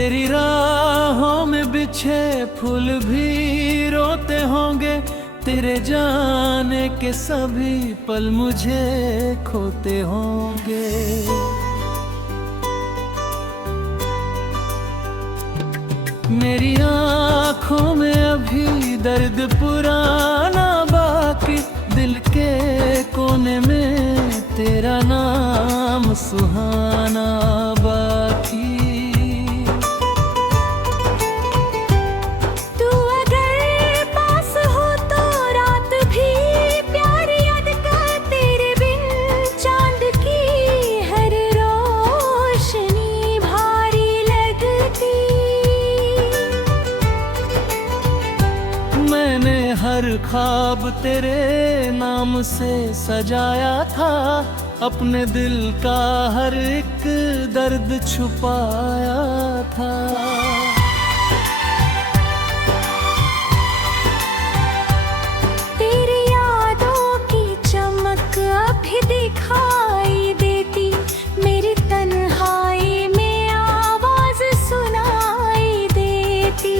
तेरी राहों में बिछे फूल भी रोते होंगे, तेरे जाने के सभी पल मुझे खोते होंगे। मेरी आँखों में अभी दर्द पुराना बाकी, दिल के कोने में तेरा नाम सुहाना बाकी। हर ख्वाब तेरे नाम से सजाया था, अपने दिल का हर एक दर्द छुपाया था। तेरी यादों की चमक अभी दिखाई देती, मेरी तन्हाई में आवाज सुनाई देती।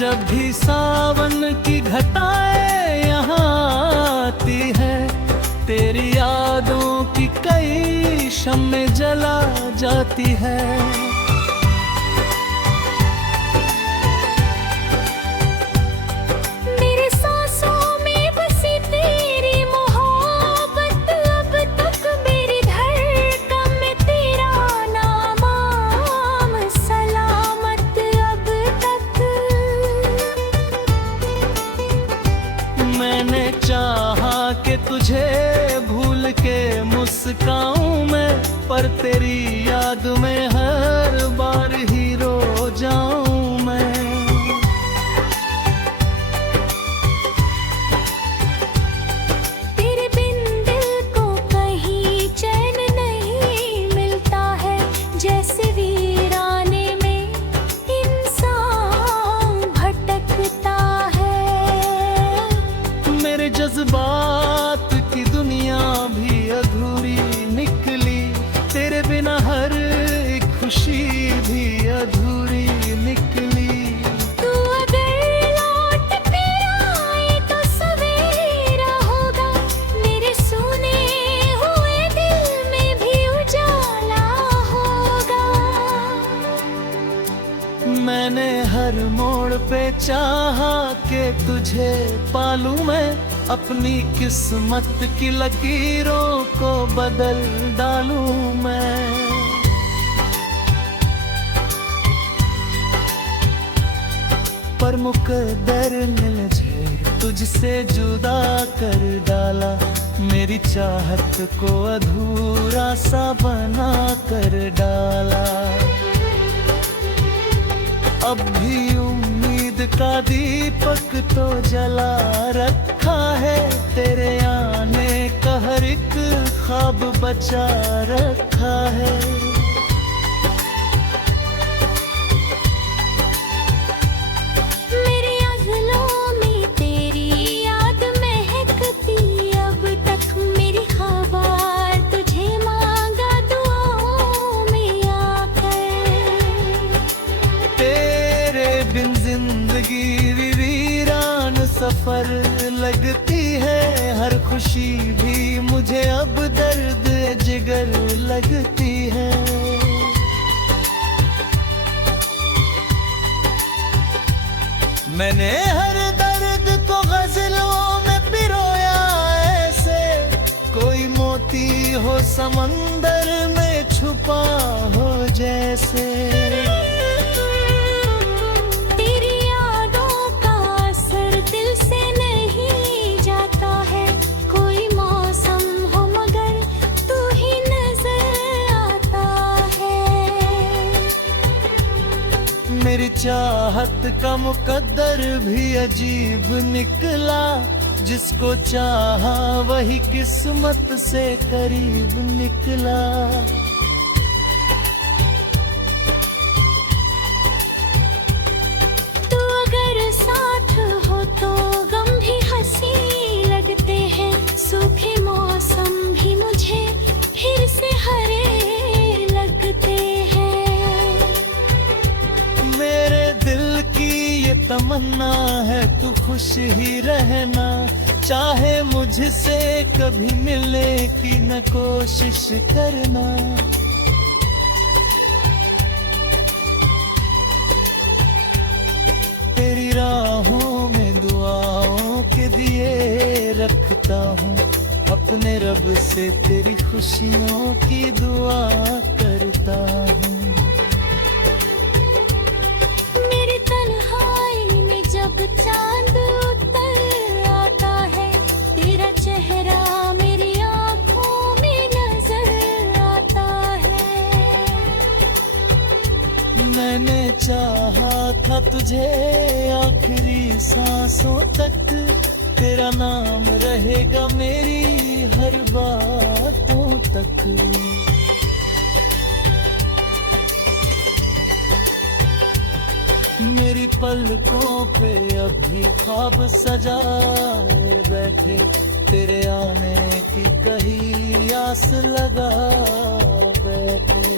जब भी सावन की घटाएं यहाँ आती है, तेरी यादों की कई शम्में जला जाती है। मेरे सांसों में बसी तेरी मोहब्बत, अब तक मेरी धड़कन में तेरा नाम सलामत अब तक। मैंने चाहा कि तुझे भूल के मुस्काऊं मैं, पर तेरी याद में हर बार ही रो जाऊं मैं। तेरे बिन दिल को कहीं चैन नहीं मिलता है, जैसे वीराने में इंसान भटकता है। मेरे जज्बात की दुनिया भी अधूरी निकली, तेरे बिना हर एक खुशी भी अधूरी निकली। तू अगर लौट के आए तो सवेरा होगा, मेरे सुने हुए दिल में भी उजाला होगा। मैंने हर मोड़ पे चाहा कि तुझे पालूं मैं, अपनी किस्मत की लकीरों को बदल डालूं मैं। पर मुकद्दर ने मुझे तुझसे जुदा कर डाला, मेरी चाहत को अधूरा सा बना कर डाला। अब भी उम्मीद का दीपक तो जला रखा है, तेरे आने का हर एक ख्वाब बचा रखा है। मेरी आंखों में तेरी याद महकती, अब तक मेरी खबर तुझे मांगा दुआओं में आकर। तेरे बिन जिंदगी वीरान सफर लगती है, हर खुशी भी मुझे अब दर्द जिगर लगती है। मैंने हर दर्द को गजलों में पिरोया ऐसे, कोई मोती हो समंदर में छुपा हो जैसे। तेरी यादों का असर दिल से नहीं जाता है, कोई मौसम हो मगर तू ही नजर आता है। मेरी चाहत का मुकद्दर भी अजीब निकला, जिसको चाहा वही किस्मत से करीब निकला। तू अगर साथ हो तो गम भी हंसी लगते हैं, सूखे मौसम भी मुझे फिर से हरे लगते हैं। खुश ही रहना, चाहे मुझसे कभी मिले की न कोशिश करना। तेरी राहों में दुआओं के दिए रखता हूँ, अपने रब से तेरी खुशियों की दुआ करता हूँ। मेरी तन्हाई में जब चांद उतर आता है, तेरा चेहरा मेरी आँखों में नजर आता है। मैंने चाहा था तुझे आखिरी सांसों तक, तेरा नाम रहेगा मेरी हर बातों तक। मेरी पलकों पे अभी ख्वाब सजाए बैठे, तेरे आने की कहीं आस लगा बैठे।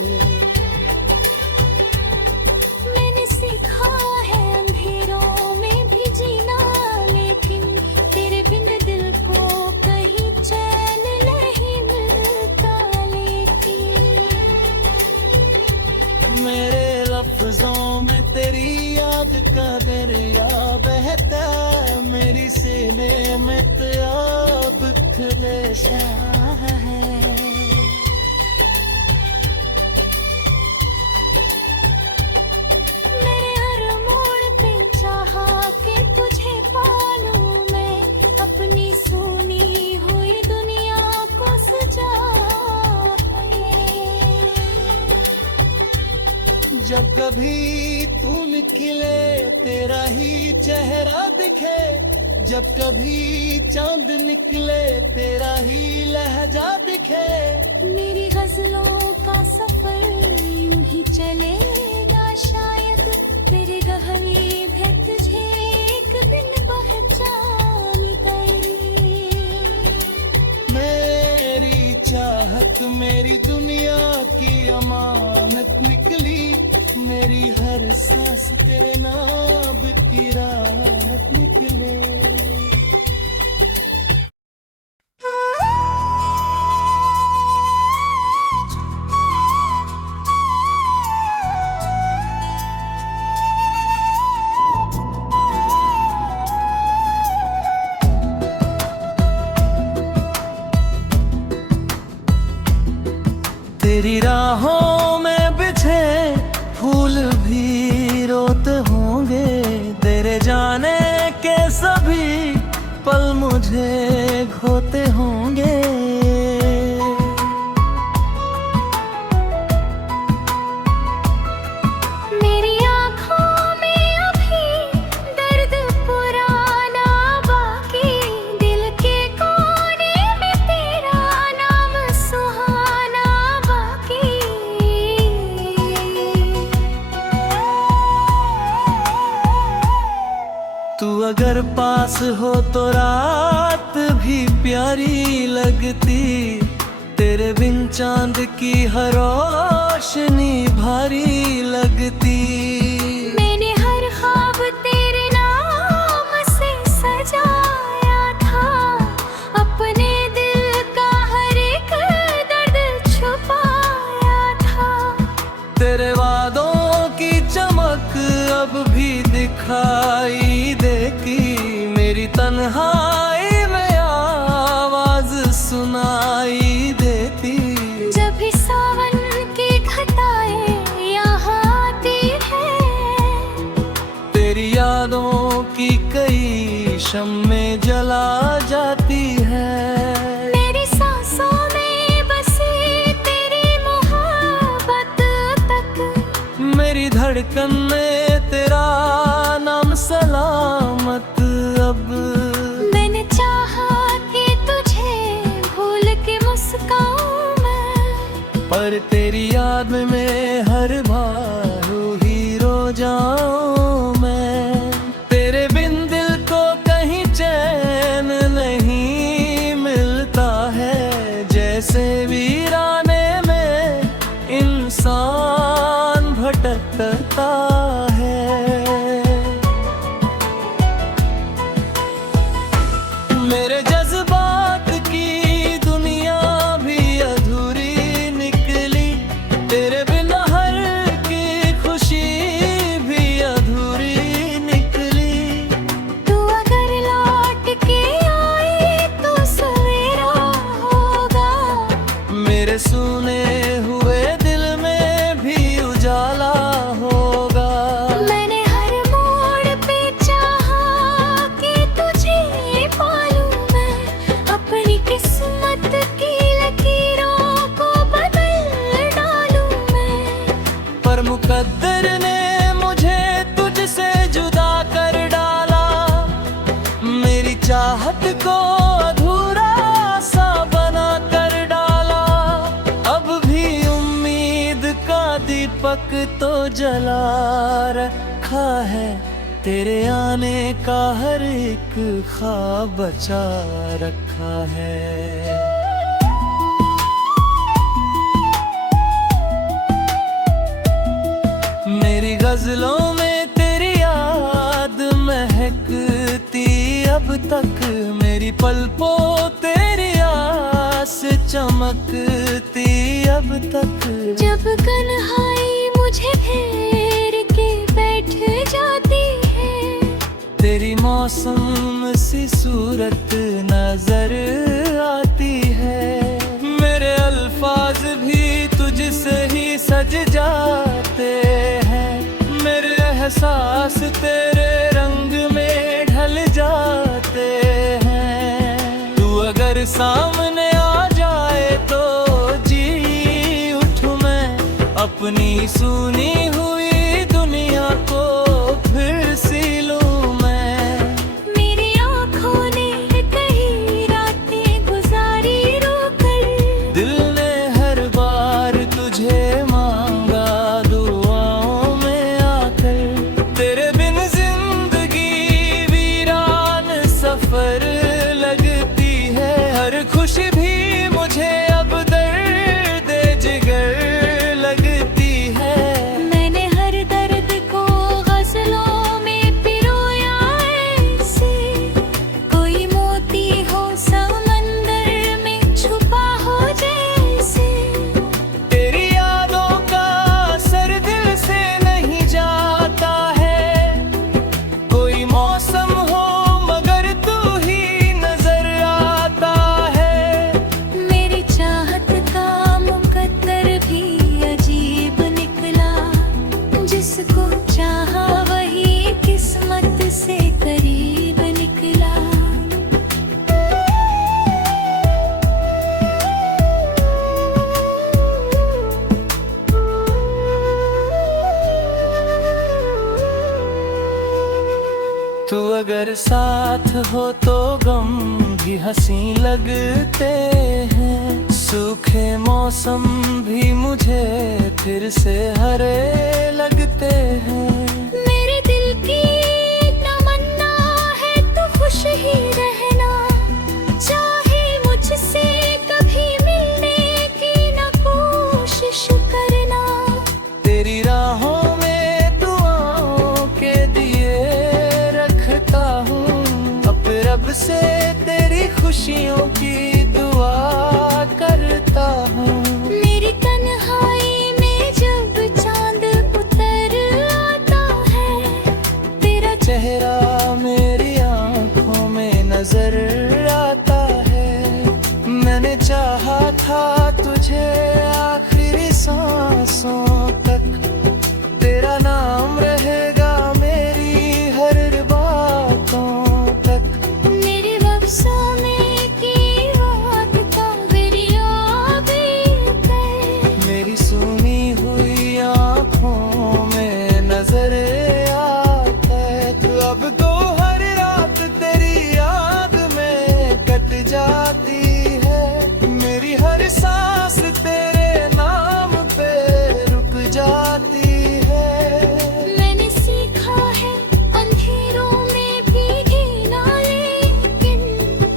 मैंने सीखा है अंधेरों में भी जीना, लेकिन तेरे बिन दिल को कहीं चैन नहीं मिलता। लेकिन मेरे लफ्जों में तेरी याद का दरिया बहता, मेरी सीने में तेरा बिखरे शाह है। मैंने हर मोड़ पे चाहा कि तुझे पालूं मैं, अपनी सुनी हुई दुनिया को सजाए। जब कभी तू निकले तेरा ही चेहरा दिखे, जब कभी चांद निकले तेरा ही लहजा दिखे। मेरी गजलों का सफर यूं ही चलेगा शायद, तेरे गहने भी तुझे एक दिन पहचान गई। मेरी चाहत मेरी दुनिया की अमानत निकली, मेरी हर सांस तेरे नाम की राहत निकले। तेरी राहों में बिछे फूल भी रोते होंगे, तेरे जाने के सभी पल मुझे खोते होंगे। मेरी आँखों में अभी दर्द पुराना बाकी, दिल के कोने में तेरा नाम सुहाना बाकी। तू अगर पास हो तो रात भी प्यारी लगती, तेरे बिन चांद की हर रोशनी भारी लगती। मैंने हर ख्वाब तेरे नाम से सजाया था, अपने दिल का हर एक दर्द छुपाया था। तेरे वादों की चमक अब भी दिखाई देती, मेरी तन्हाई में आवाज सुनाई देती। जब भी सावन की घटाएं यहाँ आती है, तेरी यादों की कई शम्में जला जाती है। मेरी सांसों में बसी तेरी मोहब्बत तक, मेरी धड़कन में तेरा नाम सलामत अब। मैंने चाहा कि तुझे भूल के मुस्काऊं मैं, पर तेरी याद में मैं हर बार ही रो जाऊं मैं। तेरे बिन दिल को कहीं चैन नहीं मिलता है, जैसे वीराने में इंसान भटकता है। जज्बात की दुनिया भी अधूरी निकली, तेरे बिना हर की खुशी भी अधूरी निकली। तू अगर लौट के आई तो सवेरा होगा, मेरे सुने हुए दिल में भी उजाला होगा। मैंने हर मोड़ पे चाहा कि तुझे पालूं मैं, अपनी किस्मत की लकीरों को बदल डालूं मैं। पर मुकद्दर ने मुझे तुझसे जुदा कर डाला, मेरी चाहत को अधूरा सा बना कर डाला। अब भी उम्मीद का दीपक तो जला रखा है, तेरे आने का हर एक ख्वाब बचा रखा है। मेरी गजलों में तेरी याद महकती अब तक, मेरी पलकों तेरी आस चमकती अब तक। जब कन्हाई मुझे घेर के बैठ जाती है, तेरी मौसम सी सूरत नजर आती है, मेरे अल्फाज भी तुझसे ही सज जाते हैं, मेरे एहसास तेरे रंग में ढल जाते हैं। तू अगर सामने आ जाए तो जी उठूं मैं, अपनी सुनी हुई दुनिया को फिर सी लूं मैं। मेरी आँखों ने कई रातें गुजारी रोकर, दिल ने हर बार तुझे मांगा दुआओं में आकर, तेरे बिन जिंदगी वीरान सफर लगती है, हर खुशी भी मुझे अब दर्द जिगर लगती है। मैंने हर दर्द को गजलों में पिरोया ऐसे, कोई मोती हो समंदर में छुपा हो जैसे। तेरी यादों का असर दिल से नहीं जाता है, कोई मौसम हो मगर तू ही नजर आता है। मेरी चाहत का मुकद्दर भी अजीब निकला, जिसको चाहा वही किस्मत से करीब निकला। तू अगर साथ हो तो गम भी हंसी लगते हैं, सूखे मौसम भी मुझे फिर से हरे लगते हैं। मेरे दिल की तमन्ना है तू खुश ही रहना, चाहे मुझसे कभी मिलने की न कोशिश करना। तेरी राहों में दुआओं के दिए रखता हूँ, अब रब से तेरी खुशियों की दुआ करता हूँ। मेरी तन्हाई में जब चांद उतर आता है, तेरा चेहरा मेरी आंखों में नजर आता है, मैंने चाहा था तुझे आखिरी सांसों तक, तेरा नाम रहेगा मेरी हर बातों तक। मेरे लफ्ज़ों में की बात का दरिया बेकर, मेरी सुनी हुई आंखों में नजर आता है। तू अब तो हर रात तेरी याद में कट जाती है, मेरी हर सांस तेरे नाम पे रुक जाती है। मैंने सीखा है अंधेरों में भी जीना, लेकिन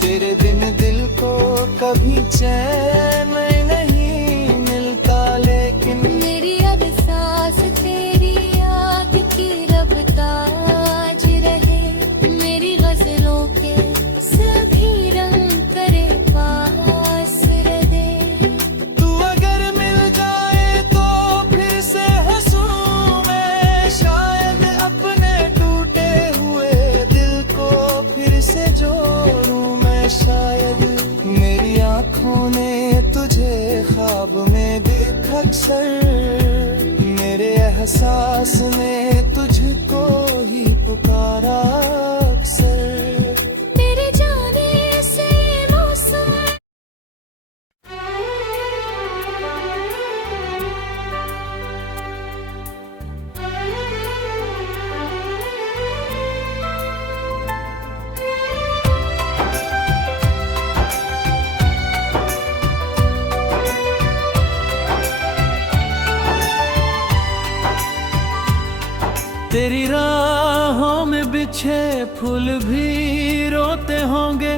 तेरे बिन दिल को कभी चैन नहीं मिलता, लेकिन मेरी एहसास तेरी याद की रफ्तार रहे। मेरी गजलों के सभी रंग मेरी आँखों ने तुझे ख्वाब में देखा अक्सर, मेरे एहसास ने तुझको ही पुकारा अक्सर। तेरे जाने से मौसम तेरी राहों में बिछे फूल भी रोते होंगे,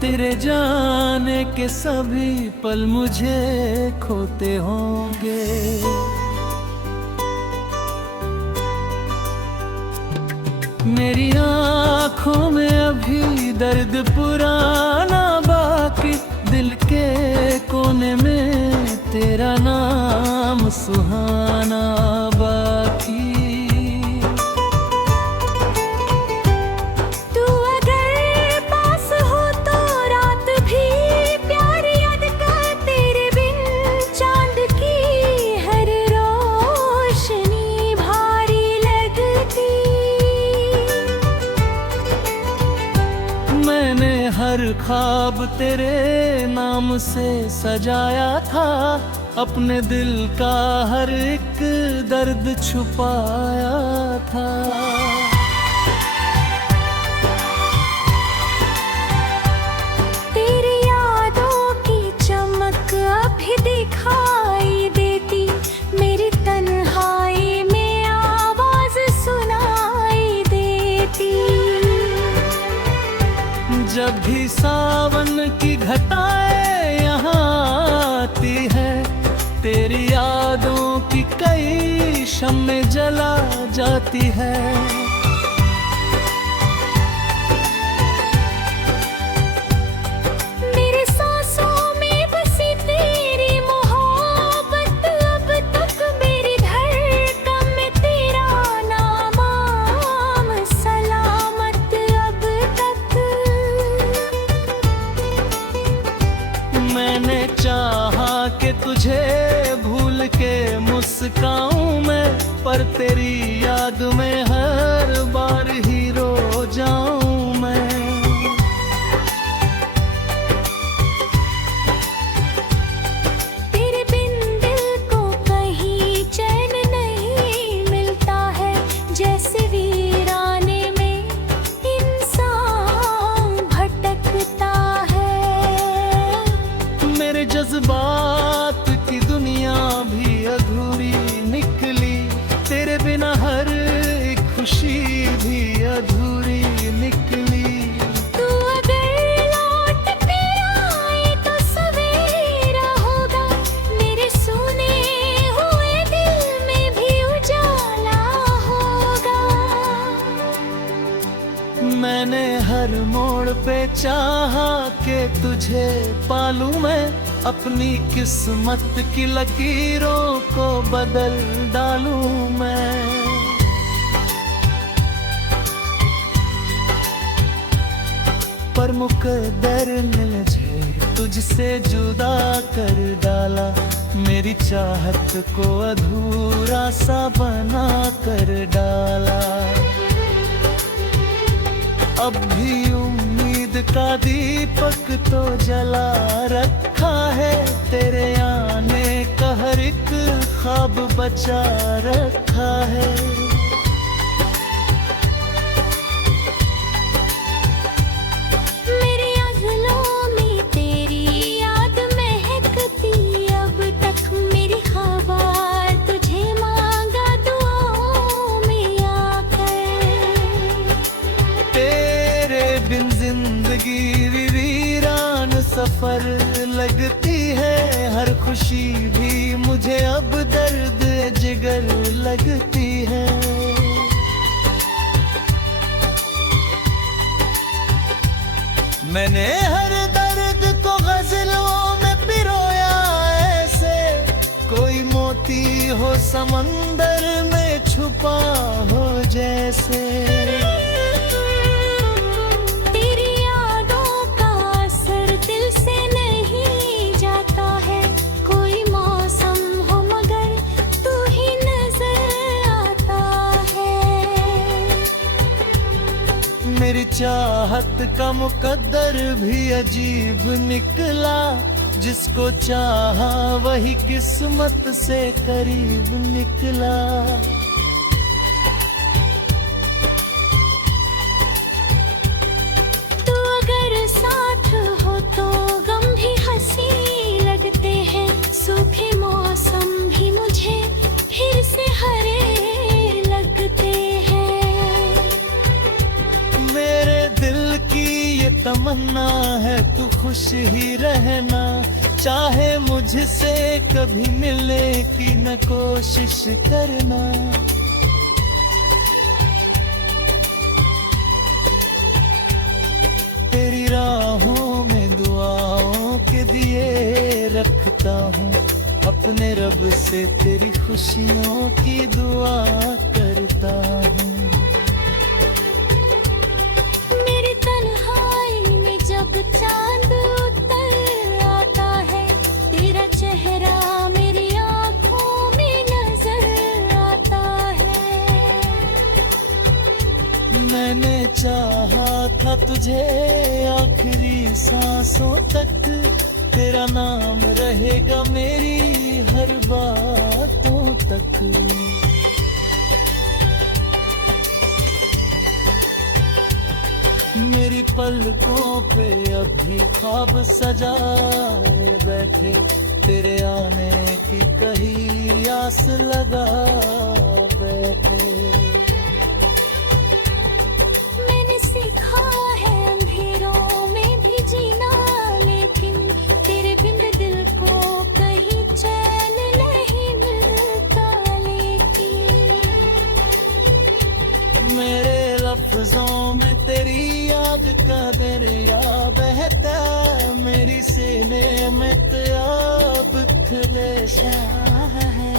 तेरे जाने के सभी पल मुझे खोते होंगे। मेरी आँखों में अभी दर्द पुराना बाकी, दिल के कोने में तेरा नाम सुहाना बाकी। हर ख्वाब तेरे नाम से सजाया था, अपने दिल का हर एक दर्द छुपाया था। तेरी यादों की चमक अभी दिखाई देती, मेरी तन्हाई में आवाज सुनाई देती। जब भी सावन की घटाएं यहाँ आती है, तेरी यादों की कई शम्में जला जाती है। मेरे सांसों में बसी तेरी मोहब्बत, अब तक मेरी धड़कन में तेरा नाम सलामत अब तक। मैंने चाहा कि तुझे भूल के मुस्काऊं मैं, पर तेरी याद में हर बार ही रो जाऊं मैं। तेरे बिन दिल को कहीं चैन नहीं मिलता है, जैसे वीराने में इंसान भटकता है। मेरे जज्बात की दुनिया भी अधूरी निकली, तेरे बिना हर एक खुशी भी अधूरी निकली। तू अगर लौट कर आए तो सवेरा होगा, मेरे सोने हुए दिल में भी उजाला होगा। मैंने हर मोड़ पे चाहा कि तुझे पालूं मैं, अपनी किस्मत की लकीरों को बदल डालूं मैं। पर मुकद्दर ने मुझे तुझसे जुदा कर डाला, मेरी चाहत को अधूरा सा बना कर डाला। अब भी उम्मीद का दीपक तो जला रखा है, तेरे आने का हर एक ख्वाब बचा रखा है। मेरी आंखों में तेरी याद महकती, अब तक मेरी खबर तुझे मांगा दुआओं में आकर। तेरे बिन जिंदगी वीरान सफर लगती है, हर खुशी भी मुझे अब दर्द जिगर लगती है। मैंने हर दर्द को गजलों में पिरोया ऐसे, कोई मोती हो समंदर में छुपा हो जैसे। तेरी यादों का असर दिल का मुकद्दर भी अजीब निकला, जिसको चाहा वही किस्मत से करीब निकला। तू अगर साथ हो तो गम भी हंसी लगते हैं, सूखे मौसम भी मुझे फिर से हरे लगते हैं। मेरे दिल की ये तमन्ना है तू खुश ही रहना, चाहे मुझसे कभी मिलने की न कोशिश करना। तेरी राहों में दुआओं के दिए रखता हूँ, अपने रब से तेरी खुशियों की दुआ करता हूँ। मेरी तन्हाई में जब चांद उतर आता है, तेरा चेहरा मेरी आँखों में नजर आता है। मैंने चाहा था तुझे आखिरी सांसों तक, तेरा नाम रहेगा मेरी हर बातों तक। मेरी पलकों पे अभी ख्वाब सजाए बैठे, तेरे आने की कहीं आस लगा बैठे। मैंने सीखा है अंधेरों में भी जीना, लेकिन तेरे बिन दिल को कहीं चैन नहीं मिलता। लेकिन मेरे लफ्जों में तेरी याद का दरिया बहता, मेरी सीने में अब खलेशा है।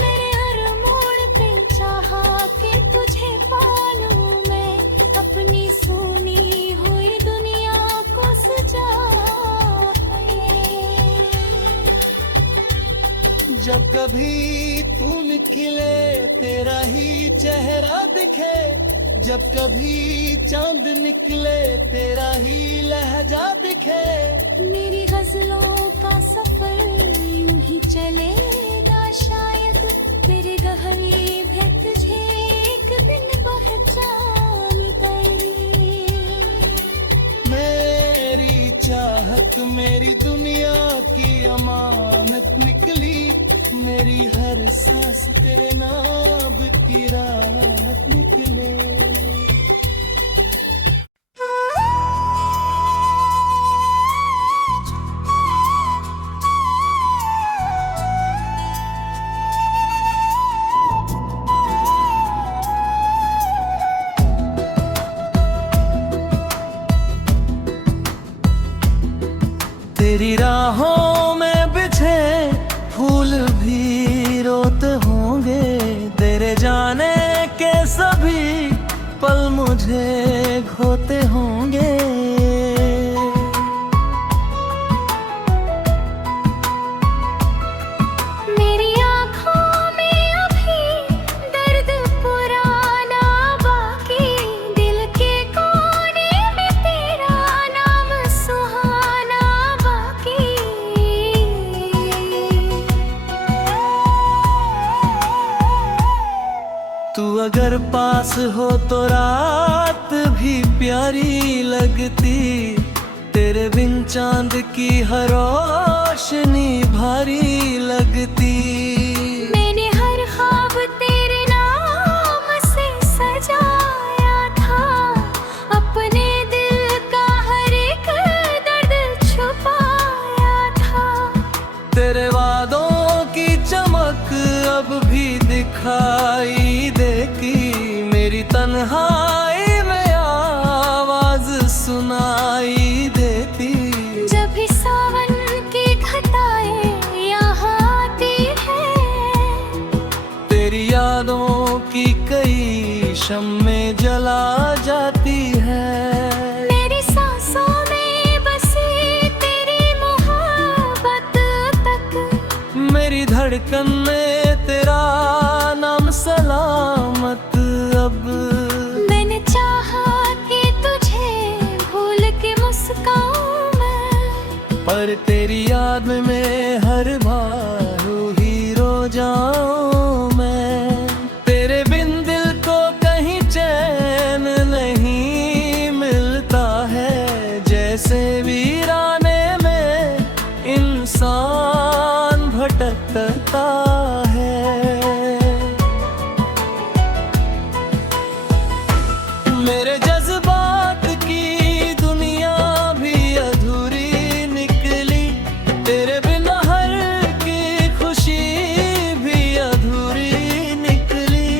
मेरे हर मोड़ पे चाहा कि तुझे पालूं मैं, अपनी सुनी हुई दुनिया को सजाए। जब कभी तू निकले तेरा ही चेहरा दिखे, जब कभी चांद निकले तेरा ही लहजा दिखे। मेरी गजलों का सफर यूं ही चलेगा शायद, मेरे गहरे भी तुझे एक दिन पहचान गई। मेरी चाहत मेरी दुनिया की अमानत निकली, मेरी हर सांस तेरे नाम की राहत निकले। तेरी राहों में बिछे फूल भी रोते होंगे, तेरे जाने के सभी पल मुझे खोते होंगे। मेरी आँखों में अभी दर्द पुराना बाकी, दिल के कोने में तेरा नाम सुहाना बाकी। तू अगर पास हो तो रात भी प्यारी लगती, तेरे बिन चांद की हर रोशनी भारी लगती। मैंने हर ख्वाब तेरे नाम से सजाया था, अपने दिल का हर एक दर्द छुपाया था। तेरे वादों की चमक अब भी दिखाई देती, मेरी तन्हाई में आवाज सुनाई देती। जब भी सावन की घटाएं यहाँ आती है, तेरी यादों की कई शम्में जला जाती है। मेरी सांसों में बसी तेरी मोहब्बत तक, मेरी धड़कन में तेरा नाम सदा मत अब। मैंने चाहा कि तुझे भूल के मुस्काऊं मैं, पर तेरी याद में हर बार ही रो जाऊं मैं। तेरे बिन दिल को कहीं चैन नहीं मिलता है, जैसे वीराने में इंसान भटकता है। मेरे जज्बात की दुनिया भी अधूरी निकली, तेरे बिना हर की खुशी भी अधूरी निकली।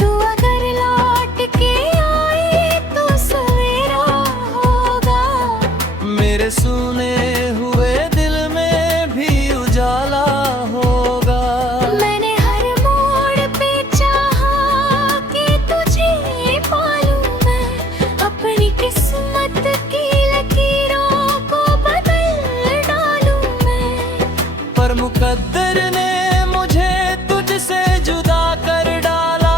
तू अगर लौट के आए तो सवेरा होगा, मेरे सुने हुए दिल में भी उजाला होगा। मैंने हर मोड़ पे चाहा कि तुझे पालूं मैं, अपनी किस्मत की लकीरों को बदल डालूं मैं। पर मुकद्दर ने मुझे तुझसे जुदा कर डाला,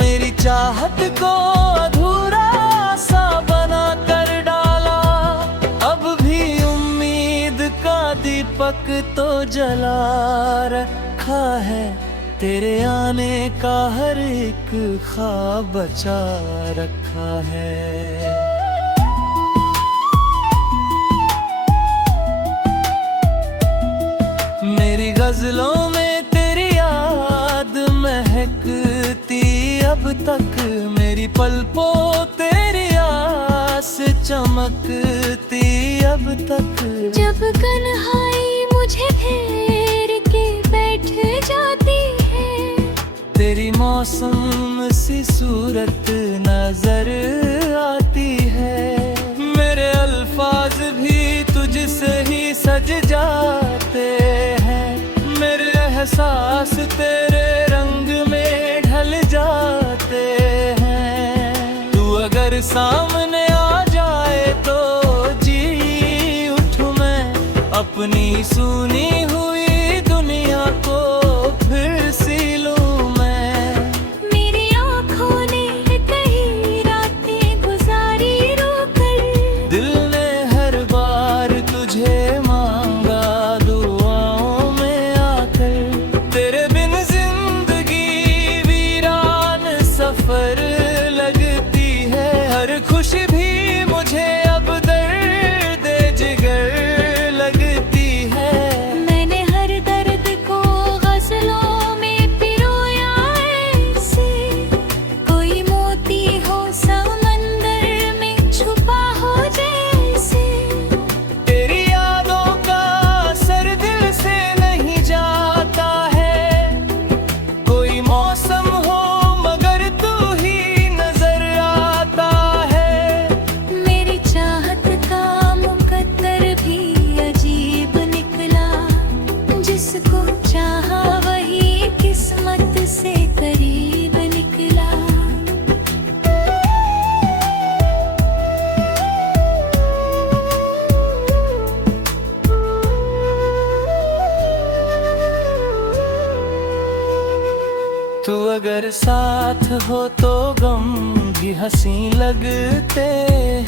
मेरी चाहत को अधूरा सा बना कर डाला। अब भी उम्मीद का दीपक तो जला रखा है, तेरे आने का हर एक ख्वाब बचा रखा है। मेरी गजलों में तेरी याद महकती अब तक, मेरी पलकों तेरी आस चमकती अब तक। जब कन्हाई मुझे घेर के बैठ जाती है, तेरी मौसम सी सूरत नजर आती है। मेरे अल्फाज भी तुझसे ही सज जाते हैं, मेरे एहसास तेरे रंग में ढल जाते हैं। तू अगर सामने आ जाए तो जी उठूं मैं, अपनी सुनी हुई दुनिया को फिर सी लूं मैं। मेरी आँखों ने कई रातें गुजारी रोकर, दिल ने हर बार तुझे मांगा दुआओं में आकर। तेरे बिन जिंदगी वीरान सफर लगती है, हर खुशी भी मुझे अब दर्द जिगर लगती है। मैंने हर दर्द को गजलों में पिरोया ऐसे, कोई मोती हो समंदर में छुपा हो जैसे। तेरी यादों का असर दिल से नहीं जाता है, कोई मौसम हो मगर तू ही नजर आता है। मेरी चाहत का मुकद्दर भी अजीब निकला, जिसको चाहा वही किस्मत से करीब निकला। तू अगर साथ हो तो गम भी हंसी लगते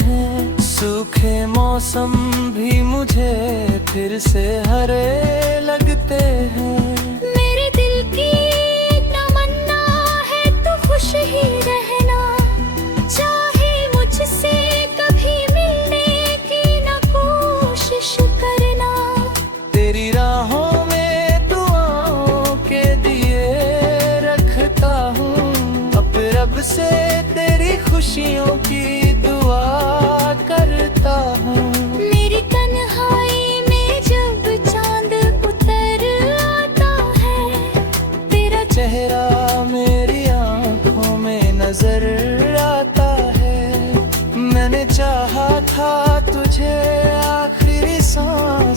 हैं, सूखे मौसम भी मुझे फिर से हरे लगते हैं। मेरे दिल की तमन्ना है तू खुश ही रहना, चाहे मुझसे कभी मिलने की न कोशिश करना। तेरी राहों में दुआओं के दिए रखता हूँ, अब रब से तेरी खुशियों की दुआ करता हूँ। मेरी तन्हाई में जब चांद उतर आता है, तेरा चेहरा मेरी आंखों में नजर आता है। मैंने चाहा था तुझे आखिरी सांस